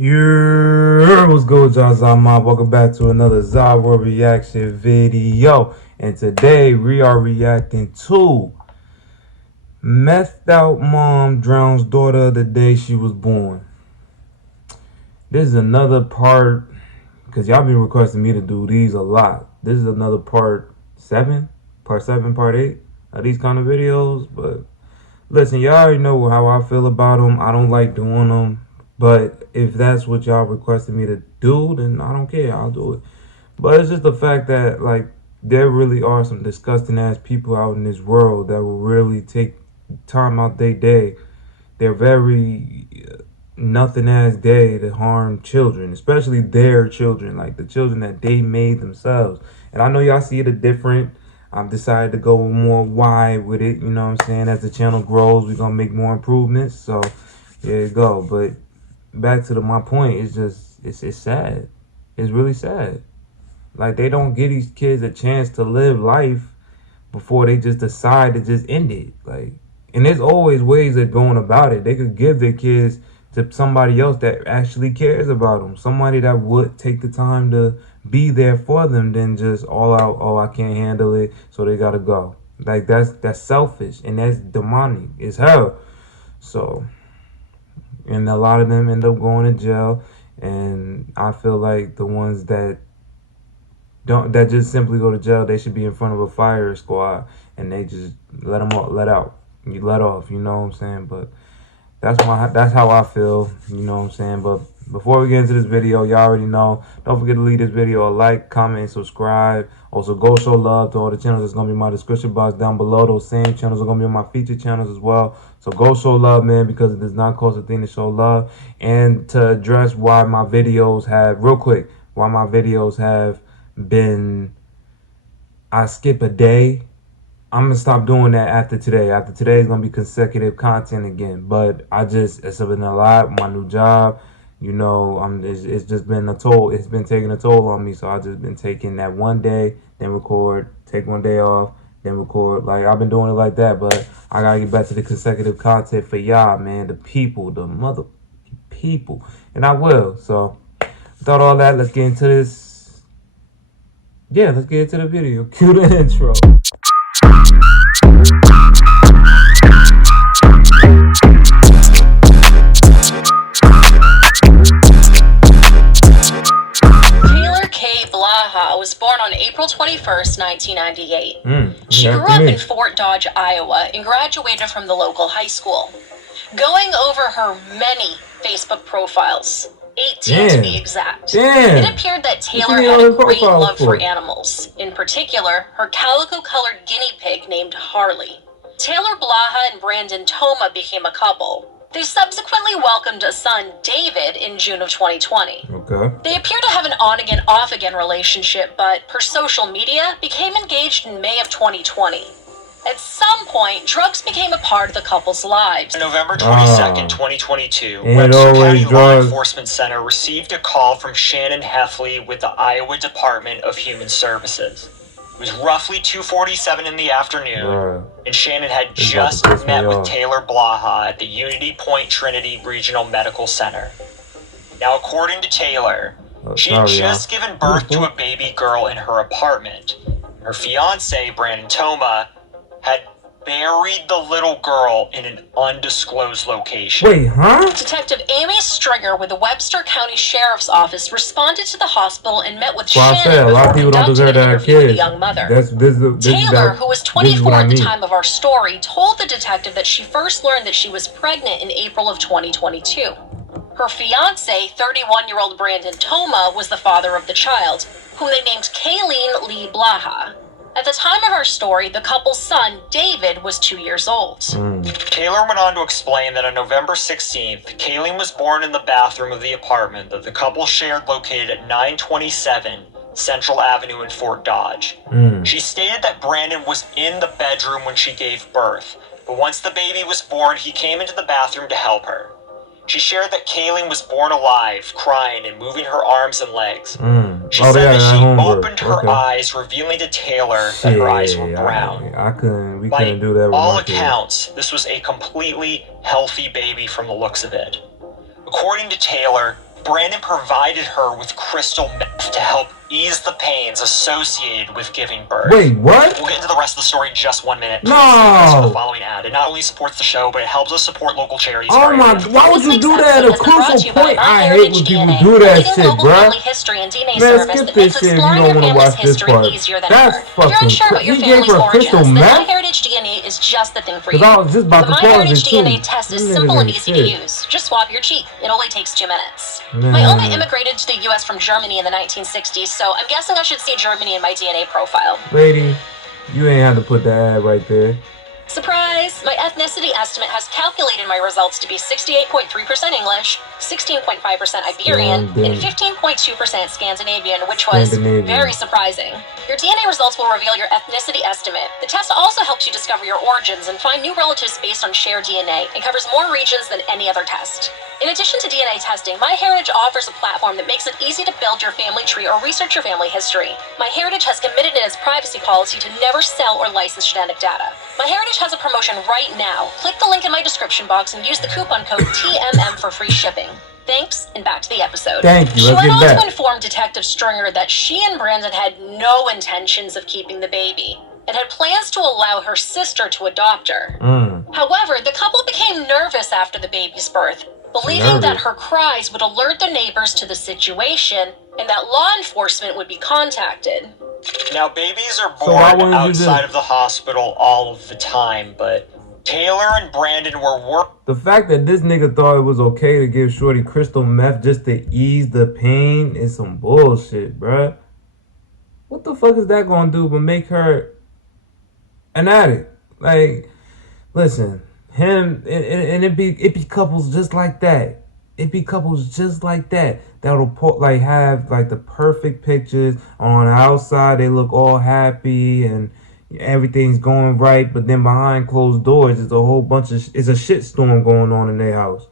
What's good, y'all? Zama. Welcome back to another zahier reaction video. And today we are reacting to Methed Out Mom Drowns Daughter the Day She Was Born. This is another part, because y'all been requesting me to do these a lot. This is another part 7, part 8 of these kind of videos. But listen, y'all already know how I feel about them. I don't like doing them. But if that's what y'all requested me to do, then I don't care. I'll do it. But it's just the fact that, like, there really are some disgusting ass people out in this world that will really take time out their day, their very nothing ass day, to harm children, especially their children, like the children that they made themselves. And I know y'all see it a different. I've decided to go more wide with it. You know what I'm saying? As the channel grows, we're gonna make more improvements. So there you go. But back to my point, it's just it's sad. It's really sad. Like, they don't give these kids a chance to live life before they just decide to just end it. Like, and there's always ways of going about it. They could give their kids to somebody else that actually cares about them, somebody that would take the time to be there for them, than just all out, oh, I can't handle it, so they gotta go. Like, that's selfish, and that's demonic as hell. So, and a lot of them end up going to jail. And I feel like the ones that just simply go to jail, they should be in front of a fire squad, and they just let them let off. You know what I'm saying? But that's how I feel. You know what I'm saying? But before we get into this video, y'all already know, don't forget to leave this video a like, comment, and subscribe. Also, go show love to all the channels that's going to be in my description box down below. Those same channels are going to be on my featured channels as well. So go show love, man, because it does not cost a thing to show love. And to address why my videos have, real quick, why my videos have been, I skip a day. I'm gonna stop doing that after today. After today is gonna be consecutive content again. But it's been a lot. My new job, you know, it's just been a toll. It's been taking a toll on me. So I just been taking that one day, then record, take one day off, then record. Like, I've been doing it like that. But I gotta get back to the consecutive content for y'all, man. The people, the mother people, and I will. So without all that, let's get into this. Yeah, let's get into the video. Cue the intro. Was born on April 21st, 1998. She grew up in Fort Dodge, Iowa, and graduated from the local high school. Going over her many Facebook profiles, 18 to be exact, it appeared that Taylor had a great love for animals. In particular, her calico-colored guinea pig named Harley. Taylor Blaha and Brandon Toma became a couple. They subsequently welcomed a son, David, in June of 2020. Okay. They appear to have an on-again, off-again relationship, but per social media, became engaged in May of 2020. At some point, drugs became a part of the couple's lives. On November 22nd, 2022, Webster County Law Enforcement Center received a call from Shannon Heffley with the Iowa Department of Human Services. It was roughly 2:47 in the afternoon, and Shannon had just met with Taylor Blaha at the Unity Point Trinity Regional Medical Center. Now, according to Taylor, she had just given birth to a baby girl in her apartment. Her fiance, Brandon Toma, had buried the little girl in an undisclosed location. Wait, huh? Detective Amy Stringer with the Webster County Sheriff's Office responded to the hospital and met with Shannon before conducting an interview with the young mother. Taylor, who was 24 at the time of our story, told the detective that she first learned that she was pregnant in April of 2022. Her fiance, 31-year-old Brandon Toma, was the father of the child, whom they named Kayleen Lee Blaha. At the time of our story, the couple's son, David, was 2 years old. Taylor went on to explain that on November 16th, Kayleen was born in the bathroom of the apartment that the couple shared located at 927 Central Avenue in Fort Dodge. She stated that Brandon was in the bedroom when she gave birth, but once the baby was born, he came into the bathroom to help her. She shared that Kayleen was born alive, crying and moving her arms and legs. She said that she opened her eyes, revealing to Taylor that her eyes were brown. We couldn't do that with all accounts, this was a completely healthy baby from the looks of it. According to Taylor, Brandon provided her with crystal meth to help ease the pains associated with giving birth. Wait, what? We'll get into the rest of the story in just 1 minute. No! For the following ad. It not only supports the show, but it helps us support local charities. Oh my, why would you do that at a crucial point? I hate when people do that shit, bruh. Man, skip this shit if you don't want to watch this part. That's fucking crazy. He gave her crystal meth? MyHeritage DNA is just the thing for you. Because I was just about to pause it too. The MyHeritage DNA test is simple and easy to use. Just swap your cheek. It only takes 2 minutes. My Oma immigrated to the US from Germany in the 1960s, so I'm guessing I should see Germany in my DNA profile. Lady, you ain't have to put that ad right there. Surprise! My ethnicity estimate has calculated my results to be 68.3% English, 16.5% Iberian, and 15.2% Scandinavian, which was very surprising. Your DNA results will reveal your ethnicity estimate. The test also helps you discover your origins and find new relatives based on shared DNA, and covers more regions than any other test. In addition to DNA testing, MyHeritage offers a platform that makes it easy to build your family tree or research your family history. MyHeritage has committed in its privacy policy to never sell or license genetic data. MyHeritage has a promotion right now. Click the link in my description box and use the coupon code TMM for free shipping. Thanks, and back to the episode. Thank you. She went on to inform Detective Stringer that she and Brandon had no intentions of keeping the baby, and had plans to allow her sister to adopt her. However, the couple became nervous after the baby's birth, believing that her cries would alert the neighbors to the situation and that law enforcement would be contacted. Now, babies are born outside of the hospital all of the time, but Taylor and Brandon were The fact that this nigga thought it was okay to give Shorty crystal meth just to ease the pain is some bullshit, bruh. What the fuck is that gonna do but make her an addict? Like, listen, him and it be couples just like that. It be couples just like that that'll like have like the perfect pictures on the outside. They look all happy and everything's going right, but then behind closed doors is a whole bunch of it's a shitstorm going on in their house.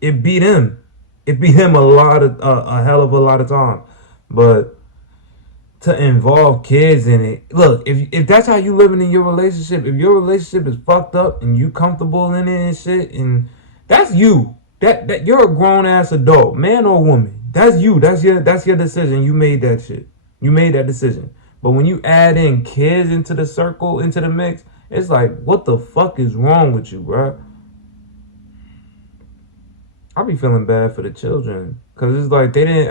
It beat him. It beat him a hell of a lot of times. But to involve kids in it, look, if that's how you living in your relationship, if your relationship is fucked up and you comfortable in it and shit, and that's you. That you're a grown ass adult, man or woman. That's you. That's your decision. You made that shit. You made that decision. But when you add in kids into the circle, into the mix, it's like, what the fuck is wrong with you, bro? I be feeling bad for the children, cause it's like they didn't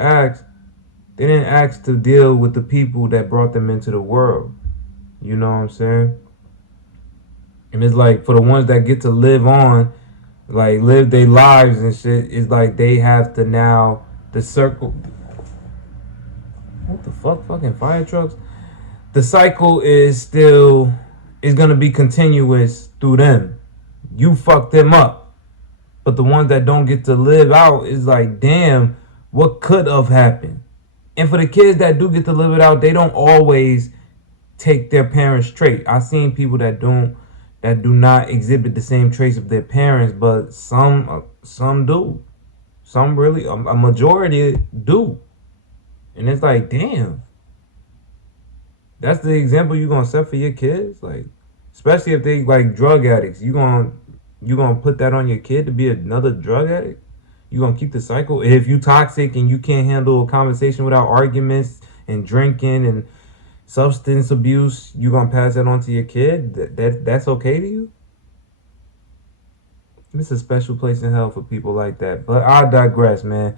ask to deal with the people that brought them into the world. You know what I'm saying? And it's like for the ones that get to live on, like live their lives and shit, it's like they have to now the circle. What the fuck? Fucking fire trucks. The cycle is gonna be continuous through them. You fucked them up, but the ones that don't get to live out is like, damn, what could have happened? And for the kids that do get to live it out, they don't always take their parents' trait. I've seen people that do not exhibit the same traits of their parents, but some do. Some really, a majority do. And it's like, damn. That's the example you're gonna set for your kids? Like, especially if they like drug addicts. You gonna put that on your kid to be another drug addict? You gonna keep the cycle? If you toxic and you can't handle a conversation without arguments and drinking and substance abuse, you gonna pass that on to your kid? That's okay to you? It's a special place in hell for people like that. But I digress, man.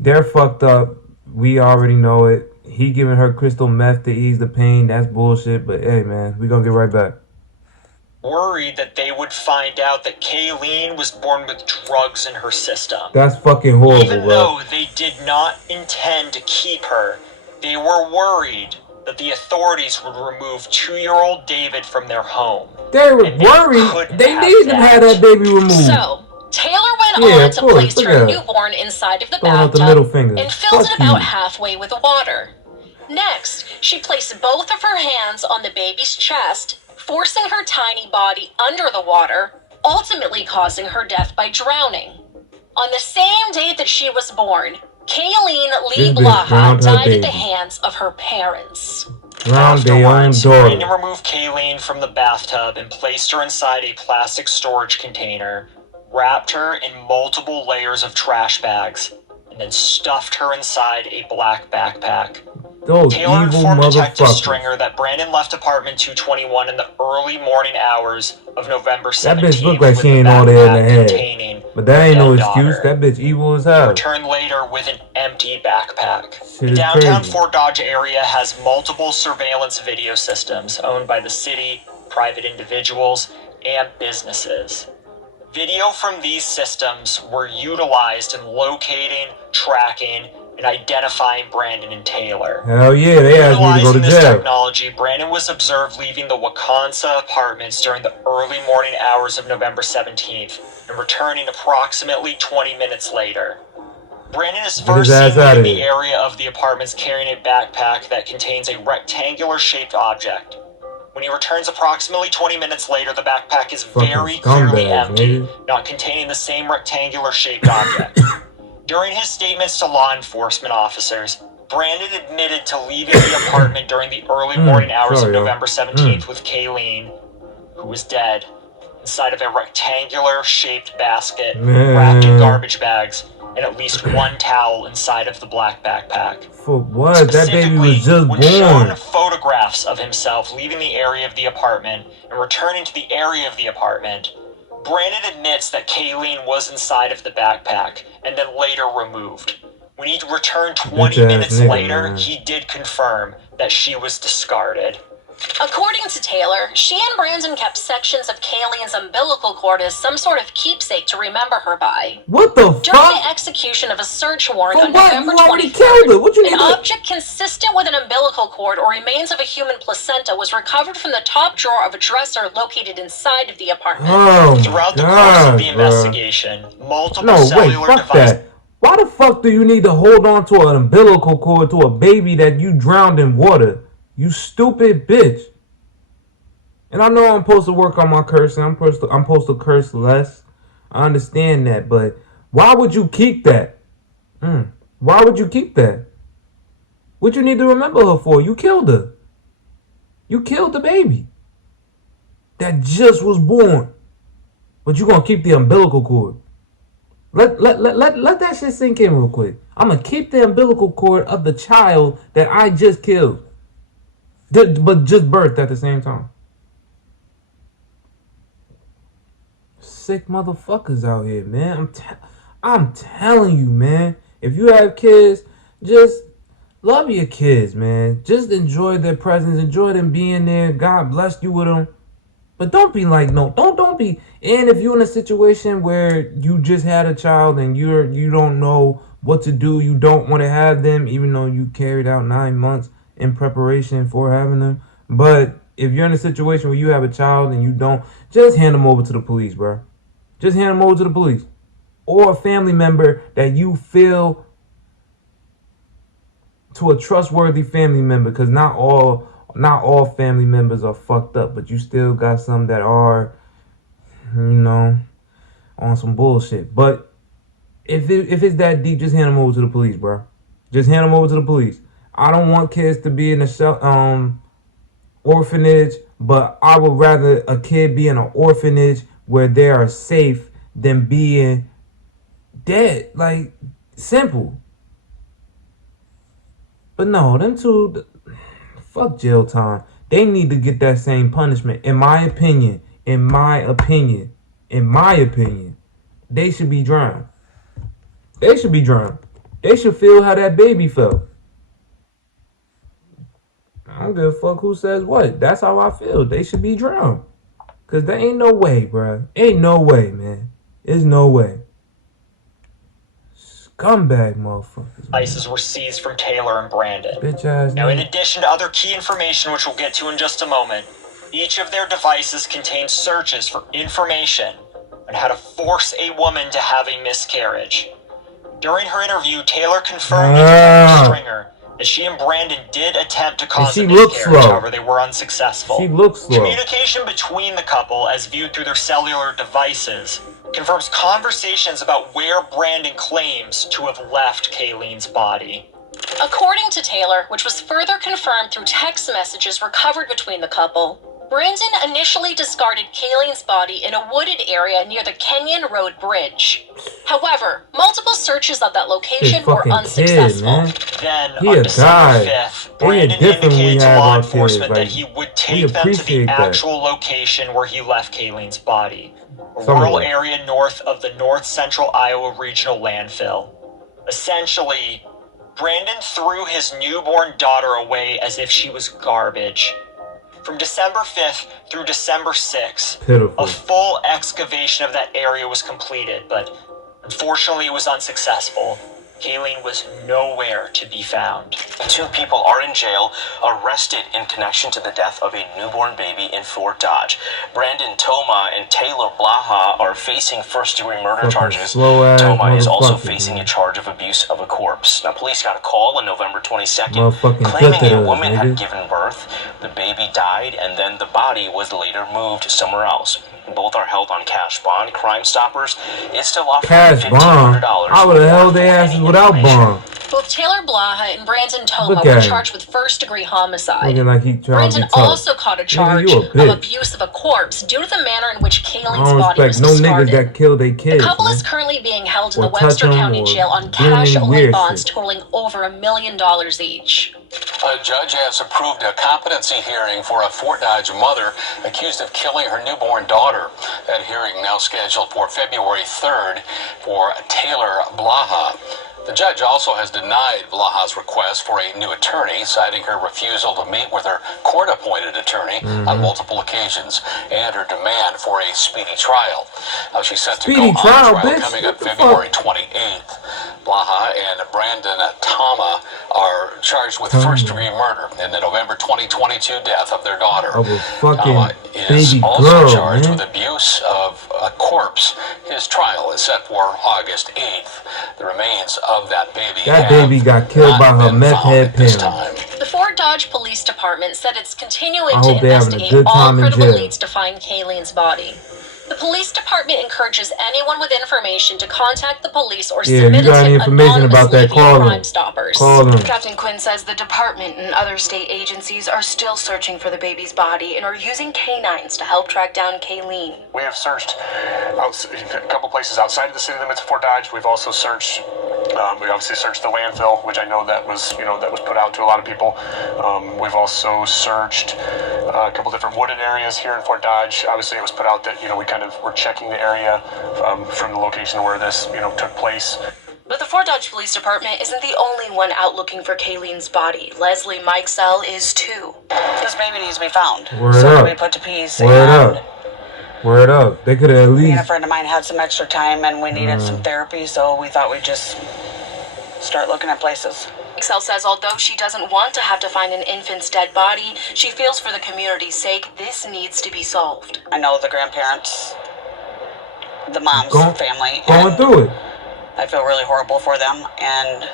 They're fucked up. We already know it. He giving her crystal meth to ease the pain. That's bullshit. But hey, man, we gonna get right back. Worried that they would find out that Kayleen was born with drugs in her system. That's fucking horrible, Even though they did not intend to keep her, they were worried that the authorities would remove 2-year-old David from their home. They were worried. They needed to have that baby removed. So, Taylor went on to place her newborn inside of the bathtub and filled it about halfway with water. Next, she placed both of her hands on the baby's chest, forcing her tiny body under the water, ultimately causing her death by drowning. On the same day that she was born, Kayleen Lee Blaha died at the hands of her parents. Afterwards, Brandon removed Kayleen from the bathtub and placed her inside a plastic storage container, wrapped her in multiple layers of trash bags, and and then stuffed her inside a black backpack. Those Taylor evil informed Detective motherfuckers. Stringer that Brandon left apartment 221 in the early morning hours of November 17th. That bitch look like she ain't all there in the head. But that ain't no excuse. Daughter. That bitch evil as hell. He returned later with an empty backpack. Shit The downtown crazy. Fort Dodge area has multiple surveillance video systems owned by the city, private individuals, and businesses. Video from these systems were utilized in locating, tracking, and identifying Brandon and Taylor. Hell yeah, they asked me to go to Utilizing this jail. technology, Brandon was observed leaving the Wakansa apartments during the early morning hours of November 17th and returning approximately 20 minutes later. Brandon is first seen in the area of the apartments carrying a backpack that contains a rectangular-shaped object. When he returns approximately 20 minutes later, the backpack is very clearly empty, not containing the same rectangular-shaped object. During his statements to law enforcement officers, Brandon admitted to leaving the apartment during the early morning hours of November 17th with Kayleen, who was dead, inside of a rectangular-shaped basket wrapped in garbage bags, and at least one towel inside of the black backpack. For what? That baby was just when shown photographs of himself leaving the area of the apartment and returning to the area of the apartment, Brandon admits that Kayleen was inside of the backpack and then later removed. When he returned 20 minutes later, he did confirm that she was discarded. According to Taylor, she and Brandon kept sections of Kayleen's umbilical cord as some sort of keepsake to remember her by. What the fuck? During the execution of a search warrant on November 23rd, an object consistent with an umbilical cord or remains of a human placenta was recovered from the top drawer of a dresser located inside of the apartment. Throughout the course of the investigation, multiple cellular devices... That. Why the fuck do you need to hold on to an umbilical cord to a baby that you drowned in water? You stupid bitch. And I know I'm supposed to work on my cursing. I'm supposed to curse less. I understand that. But why would you keep that? Why would you keep that? What you need to remember her for? You killed her. You killed the baby that just was born. But you going to keep the umbilical cord. Let that shit sink in real quick. I'm going to keep the umbilical cord of the child that I just killed. But just birthed at the same time. Sick motherfuckers out here, man. I'm telling you, man. If you have kids, just love your kids, man. Just enjoy their presence. Enjoy them being there. God bless you with them. But don't be like, no, don't be. And if you're in a situation where you just had a child and you don't know what to do, you don't want to have them, even though you carried out 9 months in preparation for having them. But if you're in a situation where you have a child and you don't, just hand them over to the police, bro. Just hand them over to the police. Or a family member that you feel, to a trustworthy family member, because not all family members are fucked up, but you still got some that are, on some bullshit. But if it's that deep, just hand them over to the police, bro. Just hand them over to the police. I don't want kids to be in a orphanage, but I would rather a kid be in an orphanage where they are safe than being dead. Like, simple. But no, them two, fuck jail time. They need to get that same punishment. In my opinion, they should be drowned. They should be drowned. They should feel how that baby felt. I don't give a fuck who says what. That's how I feel. They should be drowned. Because there ain't no way, bro. Ain't no way, man. There's no way. Scumbag motherfuckers. Devices were seized from Taylor and Brandon. Bitch ass. Now, in addition to other key information, which we'll get to in just a moment, each of their devices contains searches for information on how to force a woman to have a miscarriage. During her interview, Taylor confirmed to Detective Stringer that she and Brandon did attempt to cause a miscarriage, however, they were unsuccessful. She looks slow. Communication between the couple, as viewed through their cellular devices, confirms conversations about where Brandon claims to have left Kayleen's body. According to Taylor, which was further confirmed through text messages recovered between the couple, Brandon initially discarded Kayleen's body in a wooded area near the Kenyon Road Bridge. However, multiple searches of that location were unsuccessful. Then, on December 5th, Brandon indicated to law enforcement that he would take them to the actual location where he left Kayleen's body, a rural area north of the North Central Iowa Regional Landfill. Essentially, Brandon threw his newborn daughter away as if she was garbage. From December 5th through December 6th, a full excavation of that area was completed, but unfortunately it was unsuccessful. Kayleen was nowhere to be found. 2 people are in jail, arrested in connection to the death of a newborn baby in Fort Dodge. Brandon Toma and Taylor Blaha are facing first-degree murder charges. Toma is also facing a charge of abuse of a corpse. Now, police got a call on November 22nd claiming a woman had given birth. The baby died, and then the body was later moved somewhere else. Both are held on cash bond. Crime Stoppers is still offering $1,500. How the hell they asking without bond? Both Taylor Blaha and Brandon Toma were charged with first-degree homicide. Like Brandon also caught a charge of abuse of a corpse due to the manner in which Kayleen's body was discarded. That killed their kids, the couple is currently being held in the Webster County Jail on cash-only bonds totaling over $1 million each. A judge has approved a competency hearing for a Fort Dodge mother accused of killing her newborn daughter. That hearing now scheduled for February 3rd for Taylor Blaha. The judge also has denied Blaha's request for a new attorney, citing her refusal to meet with her court-appointed attorney on multiple occasions and her demand for a speedy trial. She's set to go on trial coming up February 28th. Blaha and Brandon Toma are charged with first-degree murder in the November 2022 death of their daughter. Toma is also charged with abuse of a corpse. His trial is set for August 8th. The remains of that baby got killed by her meth head parents. The Fort Dodge Police Department said it's continuing to investigate all credible leads to find Kayleen's body. The police department encourages anyone with information to contact the police or submit a tip anonymously via Crime Stoppers. Captain Quinn says the department and other state agencies are still searching for the baby's body and are using canines to help track down Kayleen. We have searched a couple places outside of the city limits of Fort Dodge. We've also searched, we obviously searched the landfill, which I know that was put out to a lot of people. We've also searched a couple different wooded areas here in Fort Dodge. Obviously, it was put out that we're checking the area from the location where this took place. But the Fort Dodge Police Department isn't the only one out looking for Kayleen's body. Leslie Mikesell is too. This baby needs to be found. Word up. We put to peace. Word up. They could have at least. A friend of mine had some extra time and we needed some therapy, so we thought we'd just start looking at places. Mikesell says although she doesn't want to have to find an infant's dead body, she feels for the community's sake this needs to be solved. I know the grandparents, the mom's family. Going through it. I feel really horrible for them, and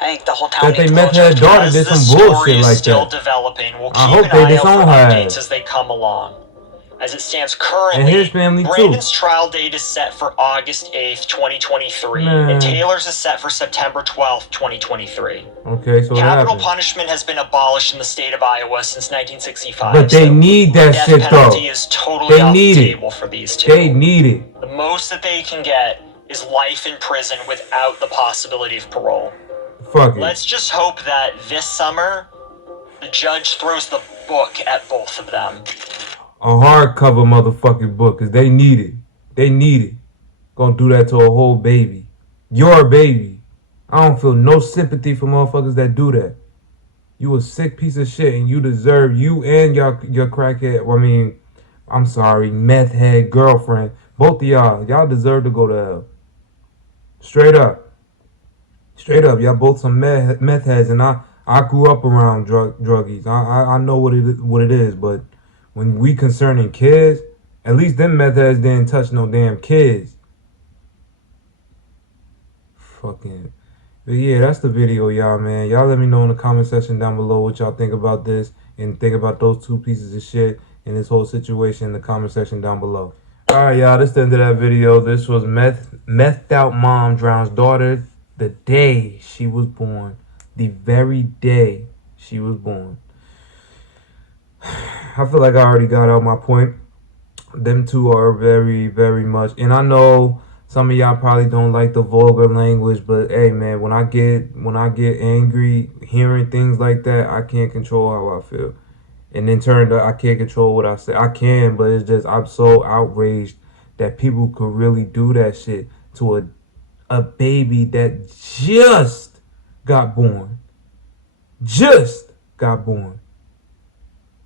I think the whole town needs closure. Daughter did some bullshit like still that. Developing. We'll keep an eye out for updates as they come along. As it stands currently, Brandon's trial date is set for August 8th, 2023, and Taylor's is set for September 12th, 2023. Okay, so capital punishment has been abolished in the state of Iowa since 1965. But they need that shit, though. Death penalty is totally off the table for these two. They need it. The most that they can get is life in prison without the possibility of parole. Fuck it. Let's just hope that this summer, the judge throws the book at both of them. A hardcover motherfucking book, because they need it. They need it. Gonna do that to a whole baby. Your baby. I don't feel no sympathy for motherfuckers that do that. You a sick piece of shit, and you deserve, you and your crackhead, I'm sorry, meth head girlfriend, both of y'all deserve to go to hell. Straight up. Straight up, y'all both some meth heads, and I grew up around druggies. I know what it is, but when we concerning kids, at least them meth heads didn't touch no damn kids. Fucking. But yeah, that's the video, y'all, man. Y'all let me know in the comment section down below what y'all think about this and think about those two pieces of shit and this whole situation in the comment section down below. Alright, y'all, this is the end of that video. This was methed out mom drowns daughter the day she was born. The very day she was born. I feel like I already got out my point. Them two are very, very much, and I know some of y'all probably don't like the vulgar language, but hey, man, when I get angry, hearing things like that, I can't control how I feel, and in turn, I can't control what I say. I can, but it's just I'm so outraged that people could really do that shit to a baby that just got born, just got born.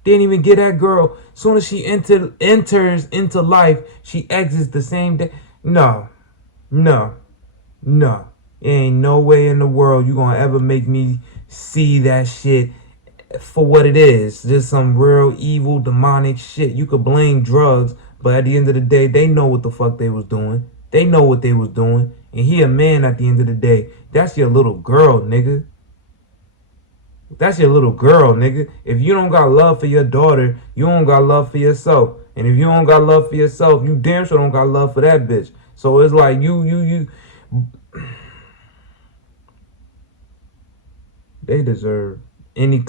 Didn't even get that girl. As soon as she enters into life, she exits the same day. No, no, no. Ain't no way in the world you gonna ever make me see that shit for what it is. Just some real evil, demonic shit. You could blame drugs, but at the end of the day, they know what the fuck they was doing. They know what they was doing. And he a man at the end of the day. That's your little girl, nigga. That's your little girl, nigga. If you don't got love for your daughter, you don't got love for yourself. And if you don't got love for yourself, you damn sure don't got love for that bitch. So it's like you they deserve every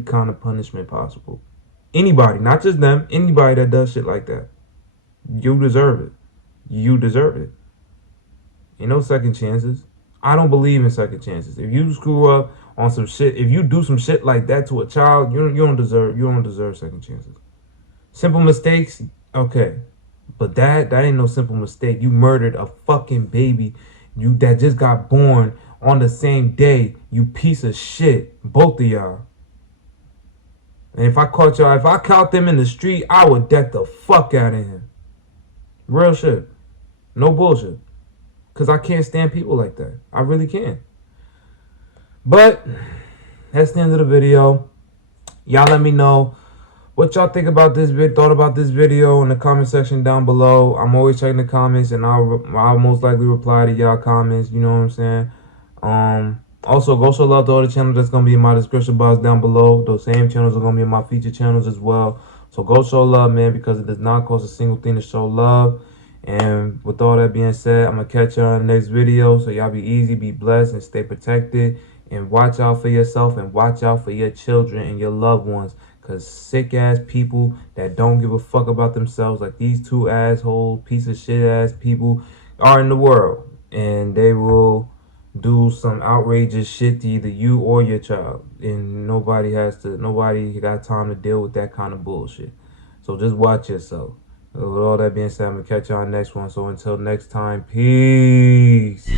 kind of punishment possible. Anybody, not just them, anybody that does shit like that. You deserve it. You deserve it. Ain't no second chances. I don't believe in second chances. If you screw up on some shit, if you do some shit like that to a child, you don't deserve second chances. Simple mistakes, okay. But that ain't no simple mistake. You murdered a fucking baby that just got born on the same day, you piece of shit. Both of y'all. And if I caught them in the street, I would deck the fuck out of him. Real shit. No bullshit. Because I can't stand people like that. I really can't. But that's the end of the video. Y'all let me know what y'all think about this thought about this video in the comment section down below. I'm always checking the comments, and I'll most likely reply to y'all comments. You know what I'm saying? Also, go show love to all the channels that's gonna be in my description box down below. Those same channels are gonna be in my feature channels as well. So go show love, man, because it does not cost a single thing to show love. And with all that being said, I'm gonna catch y'all in the next video. So y'all be easy, be blessed, and stay protected. And watch out for yourself, and watch out for your children and your loved ones. Because sick ass people that don't give a fuck about themselves, like these two asshole piece of shit ass people, are in the world. And they will do some outrageous shit to either you or your child. And nobody got time to deal with that kind of bullshit. So just watch yourself. With all that being said, I'm going to catch y'all next one. So until next time, peace.